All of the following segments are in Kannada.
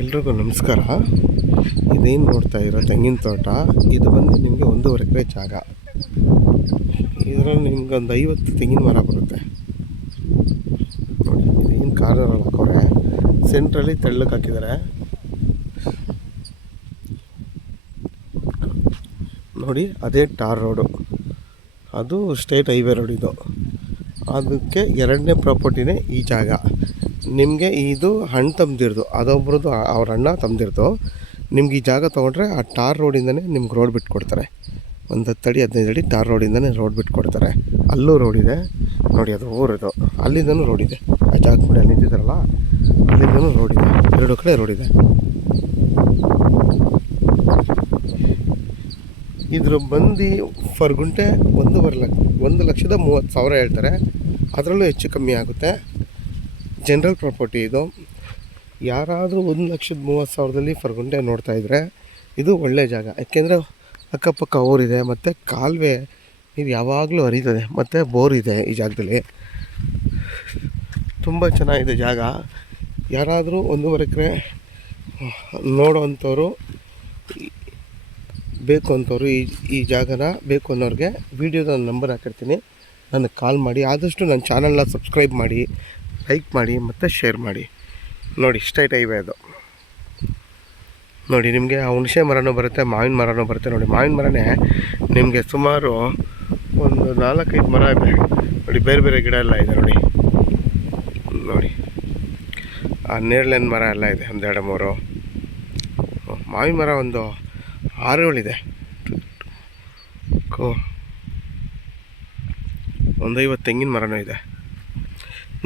ಎಲ್ರಿಗೂ ನಮಸ್ಕಾರ. ಇದೇನು ನೋಡ್ತಾ ಇರೋ ತೆಂಗಿನ ತೋಟ, ಇದು ಬಂದು ನಿಮಗೆ 1.5 ಎಕರೆ ಜಾಗ. ಇದರಲ್ಲಿ ನಿಮ್ಗೆ ಒಂದು 50 ತೆಂಗಿನ ಮರ ಬರುತ್ತೆ ನೋಡಿ. ಇದೇನು ಕಾರಲ್ಲಿ ಹಾಕೋರೆ, ಸೆಂಟ್ರಲ್ಲಿ ತೆಳ್ಳಕ್ಕೆ ಹಾಕಿದ್ದಾರೆ ನೋಡಿ. ಅದೇ ಟಾರ್ ರೋಡು, ಅದು ಸ್ಟೇಟ್ ಹೈವೇ ರೋಡ್. ಇದು ಅದಕ್ಕೆ 2ನೇ ಪ್ರಾಪರ್ಟಿನೇ ಈ ಜಾಗ. ನಿಮಗೆ ಇದು ಹಣ್ಣು ತಮ್ಮದಿರ್ದು, ಅದೊಬ್ರದ್ದು ಅವ್ರ ಅಣ್ಣ ತಮ್ಮದಿರ್ದು. ನಿಮ್ಗೆ ಈ ಜಾಗ ತೊಗೊಂಡ್ರೆ ಆ ಟಾರ್ ರೋಡಿಂದನೇ ನಿಮ್ಗೆ ರೋಡ್ ಬಿಟ್ಕೊಡ್ತಾರೆ. ಒಂದು 10 ಅಡಿ 15 ಅಡಿ ಟಾರ್ ರೋಡಿಂದನೇ ರೋಡ್ ಬಿಟ್ಕೊಡ್ತಾರೆ. ಅಲ್ಲೂ ರೋಡ್ ಇದೆ ನೋಡಿ, ಅದು ಊರದು. ಅಲ್ಲಿಂದನೂ ರೋಡ್ ಇದೆ. ಆ ಜಾಗ ಕೂಡ ಅಲ್ಲಿ ನಿಂತಿದ್ದಾರಲ್ಲ, ಅಲ್ಲಿಂದನೂ ರೋಡ್ ಇದೆ. 2 ಕಡೆ ರೋಡ್ ಇದೆ. ಇದ್ರ ಬಂದು ಫರ್ ಗುಂಟೆ 1,30,000 ಹೇಳ್ತಾರೆ. ಅದರಲ್ಲೂ ಹೆಚ್ಚು ಕಮ್ಮಿ ಆಗುತ್ತೆ. ಜನರಲ್ ಪ್ರಾಪರ್ಟಿ ಇದು. ಯಾರಾದರೂ 1,30,000 ಫರ್ ಗುಂಟೆ ನೋಡ್ತಾಯಿದ್ರೆ ಇದು ಒಳ್ಳೆಯ ಜಾಗ. ಯಾಕೆಂದರೆ ಅಕ್ಕಪಕ್ಕ ಊರಿದೆ, ಮತ್ತು ಕಾಲುವೆ ನೀರು ಯಾವಾಗಲೂ ಹರಿತದೆ, ಮತ್ತು ಬೋರ್ ಇದೆ ಈ ಜಾಗದಲ್ಲಿ. ತುಂಬ ಚೆನ್ನಾಗಿದೆ ಜಾಗ. ಯಾರಾದರೂ 1.5 ಎಕರೆ ನೋಡೋವಂಥವ್ರು, ಬೇಕು ಅಂಥವ್ರು, ಈ ಜಾಗನ ಬೇಕು ಅನ್ನೋರಿಗೆ ವಿಡಿಯೋದ ನಂಬರ್ ಹಾಕಿರ್ತೀನಿ, ನನಗೆ ಕಾಲ್ ಮಾಡಿ. ಆದಷ್ಟು ನನ್ನ ಚಾನಲ್ನ ಸಬ್ಸ್ಕ್ರೈಬ್ ಮಾಡಿ, ಲೈಕ್ ಮಾಡಿ ಮತ್ತು ಶೇರ್ ಮಾಡಿ. ನೋಡಿ, ಸ್ಟ್ರೈಟ್ ಹೈವೇ ಅದು ನೋಡಿ. ನಿಮಗೆ ಹುಣಸೆ ಮರನೂ ಬರುತ್ತೆ, ಮಾವಿನ ಮರನೂ ಬರುತ್ತೆ ನೋಡಿ. ಮಾವಿನ ಮರನೇ ನಿಮಗೆ ಸುಮಾರು ಒಂದು 4-5 ಮರ ಇದೆ ನೋಡಿ. ಬೇರೆ ಬೇರೆ ಗಿಡ ಎಲ್ಲ ಇದೆ ನೋಡಿ. ನೋಡಿ, ಆ ನೇರಳೆನ ಮರ ಎಲ್ಲ ಇದೆ, 1-2-3. ಮಾವಿನ ಮರ ಒಂದು 6-7 ಇದೆ. ಒಂದು 50 ತೆಂಗಿನ ಮರನೂ ಇದೆ.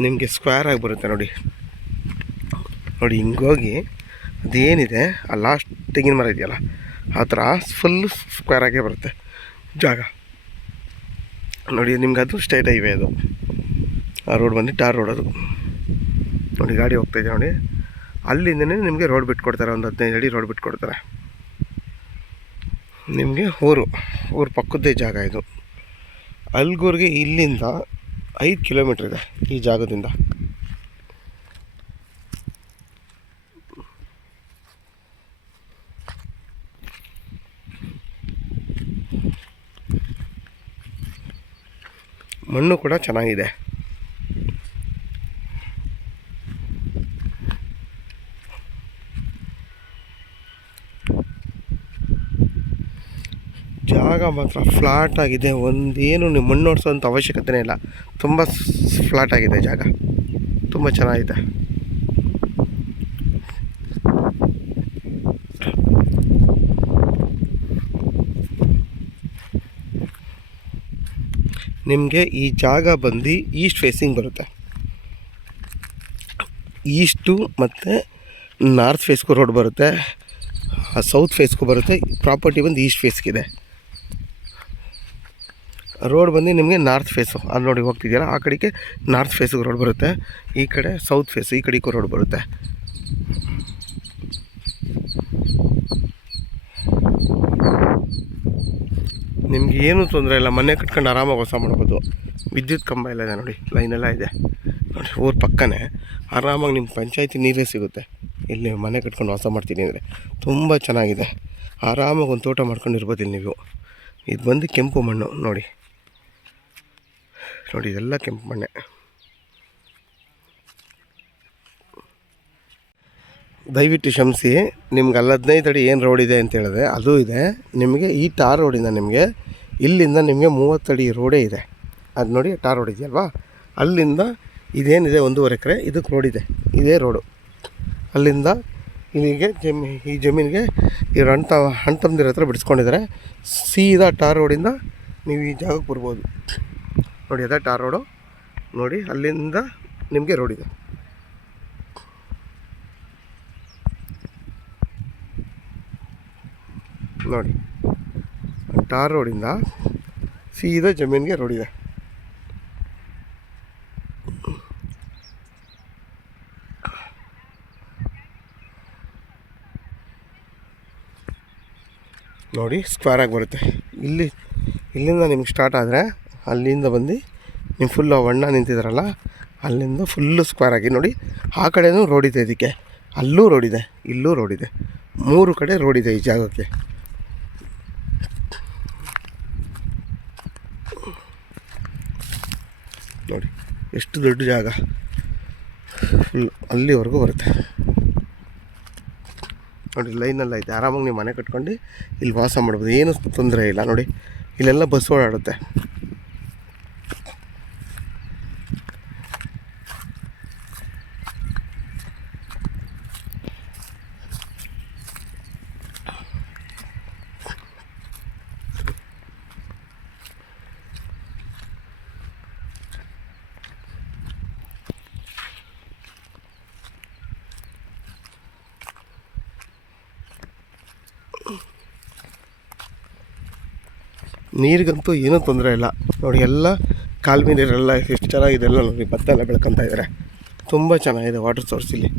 ನಿಮಗೆ ಸ್ಕ್ವೇರ್ ಆಗಿ ಬರುತ್ತೆ ನೋಡಿ. ನೋಡಿ, ಹಿಂಗೋಗಿ ಅದೇನಿದೆ ಆ ಲಾಸ್ಟ್ ತೆಂಗಿನ ಮರ ಇದೆಯಲ್ಲ, ಆ ಥರ ಫುಲ್ಲು ಸ್ಕ್ವೇರ್ ಆಗೇ ಬರುತ್ತೆ ಜಾಗ ನೋಡಿ. ನಿಮ್ಗೆ ಅದು ಸ್ಟೇಟ್ ಹೈವೇ ಅದು. ಆ ರೋಡ್ ಬಂದು ಟಾರ್ ರೋಡ್ ಅದು ನೋಡಿ. ಗಾಡಿ ಹೋಗ್ತಾಯಿದೆ ನೋಡಿ. ಅಲ್ಲಿಂದನೇ ನಿಮಗೆ ರೋಡ್ ಬಿಟ್ಕೊಡ್ತಾರೆ, ಒಂದು 15 ಅಡಿ ರೋಡ್ ಬಿಟ್ಕೊಡ್ತಾರೆ. ನಿಮಗೆ ಊರು ಪಕ್ಕದ್ದೇ ಜಾಗ ಇದು. ಅಲ್ಗೂರಿಗೆ ಇಲ್ಲಿಂದ 5 ಕಿಲೋಮೀಟ್ರ್ ಇದೆ ಈ ಜಾಗದಿಂದ. ಮಣ್ಣು ಕೂಡ ಚೆನ್ನಾಗಿದೆ. ಜಾಗ ಮಾತ್ರ ಫ್ಲಾಟ್ ಆಗಿದೆ. ಒಂದೇನು ನೀವು ಮಣ್ಣು ಓಡಿಸೋಂಥ ಅವಶ್ಯಕತೆನೇ ಇಲ್ಲ. ತುಂಬ ಫ್ಲಾಟ್ ಆಗಿದೆ ಜಾಗ, ತುಂಬ ಚೆನ್ನಾಗಿದೆ. ನಿಮಗೆ ಈ ಜಾಗ ಬಂದು ಈಸ್ಟ್ ಫೇಸಿಂಗ್ ಬರುತ್ತೆ. ಈಸ್ಟು ಮತ್ತು ನಾರ್ತ್ ಫೇಸ್ಗೂ ರೋಡ್ ಬರುತ್ತೆ, ಸೌತ್ ಫೇಸ್ಗೂ ಬರುತ್ತೆ. ಪ್ರಾಪರ್ಟಿ ಬಂದು ಈಸ್ಟ್ ಫೇಸ್ಗಿದೆ. ರೋಡ್ ಬಂದು ನಿಮಗೆ ನಾರ್ತ್ ಫೇಸು, ಅಲ್ಲಿ ನೋಡಿ ಹೋಗ್ತಿದೆಯಲ್ಲ, ಆ ಕಡೆಗೆ ನಾರ್ತ್ ಫೇಸಿಗೆ ರೋಡ್ ಬರುತ್ತೆ. ಈ ಕಡೆ ಸೌತ್ ಫೇಸು, ಈ ಕಡೆಗೂ ರೋಡ್ ಬರುತ್ತೆ. ನಿಮ್ಗೆ ಏನೂ ತೊಂದರೆ ಇಲ್ಲ. ಮನೆ ಕಟ್ಕೊಂಡು ಆರಾಮಾಗಿ ವಾಸ ಮಾಡ್ಬೋದು. ವಿದ್ಯುತ್ ಕಂಬ ಎಲ್ಲ ಇದೆ ನೋಡಿ, ಲೈನೆಲ್ಲ ಇದೆ ನೋಡಿ. ಊರ ಪಕ್ಕನೇ ಆರಾಮಾಗಿ ನಿಮ್ಮ ಪಂಚಾಯತಿ ನೀರೇ ಸಿಗುತ್ತೆ. ಇಲ್ಲಿ ಮನೆ ಕಟ್ಕೊಂಡು ವಾಸ ಮಾಡ್ತೀನಿ ಅಂದರೆ ತುಂಬ ಚೆನ್ನಾಗಿದೆ. ಆರಾಮಾಗಿ ಒಂದು ತೋಟ ಮಾಡ್ಕೊಂಡಿರ್ಬೋದು ಇಲ್ಲಿ ನೀವು. ಇದು ಬಂದು ಕೆಂಪು ಮಣ್ಣು ನೋಡಿ. ನೋಡಿ, ಇದೆಲ್ಲ ಕೆಂಪು ಮಣ್ಣೆ. ದಯವಿಟ್ಟು ಕ್ಷಮಿಸಿ. ನಿಮ್ಗೆ ಅಲ್ಲಿ 15 ಅಡಿ ಏನು ರೋಡ್ ಇದೆ ಅಂತ ಹೇಳಿದ್ರೆ ಅದು ಇದೆ. ನಿಮಗೆ ಈ ಟಾರ್ ರೋಡಿಂದ ನಿಮಗೆ ಇಲ್ಲಿಂದ ನಿಮಗೆ 30 ಅಡಿ ರೋಡೇ ಇದೆ. ಅದು ನೋಡಿ, ಟಾರ್ ರೋಡ್ ಇದೆಯಲ್ವಾ, ಅಲ್ಲಿಂದ ಇದೇನಿದೆ 1.5 ಎಕರೆ ಇದಕ್ಕೆ ರೋಡ್ ಇದೆ. ಇದೇ ರೋಡು. ಅಲ್ಲಿಂದ ಇಲ್ಲಿಗೆ ಈ ಜಮೀನಿಗೆ ಇವ್ರು ಹಣ್ಣು ತಮ್ಮದಿರ ಹತ್ರ ಬಿಡಿಸ್ಕೊಂಡಿದ್ದಾರೆ. ಸೀದಾ ಟಾರ್ ರೋಡಿಂದ ನೀವು ಈ ಜಾಗಕ್ಕೆ ಬರ್ಬೋದು ನೋಡಿ. ಅದೇ ಟಾರ್ ರೋಡು ನೋಡಿ. ಅಲ್ಲಿಂದ ನಿಮಗೆ ರೋಡ್ ಇದೆ ನೋಡಿ. ಟಾರ್ ರೋಡಿಂದ ಸೀದಾ ಜಮೀನಿಗೆ ರೋಡ್ ಇದೆ. ನೋಡಿ, ಸ್ಕ್ವೇರಾಗಿ ಬರುತ್ತೆ. ಇಲ್ಲಿಂದ ನಿಮ್ಗೆ ಸ್ಟಾರ್ಟ್ ಆದರೆ ಅಲ್ಲಿಂದ ಬಂದು ನೀವು ಫುಲ್ಲು ಅಣ್ಣ ನಿಂತಿದ್ದಾರಲ್ಲ, ಅಲ್ಲಿಂದ ಫುಲ್ಲು ಸ್ಕ್ವೇರ್ ಆಗಿ ನೋಡಿ. ಆ ಕಡೆಯೂ ರೋಡ್ ಇದೆ. ಇದಕ್ಕೆ ಅಲ್ಲೂ ರೋಡ್ ಇದೆ, ಇಲ್ಲೂ ರೋಡ್ ಇದೆ, 3 ಕಡೆ ರೋಡ್ ಇದೆ ಈ ಜಾಗಕ್ಕೆ. ನೋಡಿ ಎಷ್ಟು ದೊಡ್ಡ ಜಾಗ, ಅಲ್ಲಿವರೆಗೂ ಬರುತ್ತೆ ನೋಡಿ. ಲೈನೆಲ್ಲ ಐತೆ, ಆರಾಮಾಗಿ ನೀವು ಮನೆ ಕಟ್ಕೊಂಡು ಇಲ್ಲಿ ವಾಸ ಮಾಡ್ಬೋದು, ಏನೂ ತೊಂದರೆ ಇಲ್ಲ. ನೋಡಿ ಇಲ್ಲೆಲ್ಲ ಬಸ್ ಓಡಾಡುತ್ತೆ. ನೀರಿಗಂತೂ ಏನೂ ತೊಂದರೆ ಇಲ್ಲ ನೋಡಿ. ಎಲ್ಲ ಕಾಲುವೆ ನೀರೆಲ್ಲ ಎಷ್ಟು ಚೆನ್ನಾಗಿದೆ, ಎಲ್ಲ ನೋಡಿ ಭತ್ತ ಎಲ್ಲ ಬೆಳ್ಕೊತಾ ಇದ್ದಾರೆ. ತುಂಬ ಚೆನ್ನಾಗಿದೆ ವಾಟರ್ ಸೋರ್ಸ್ ಇಲ್ಲಿ.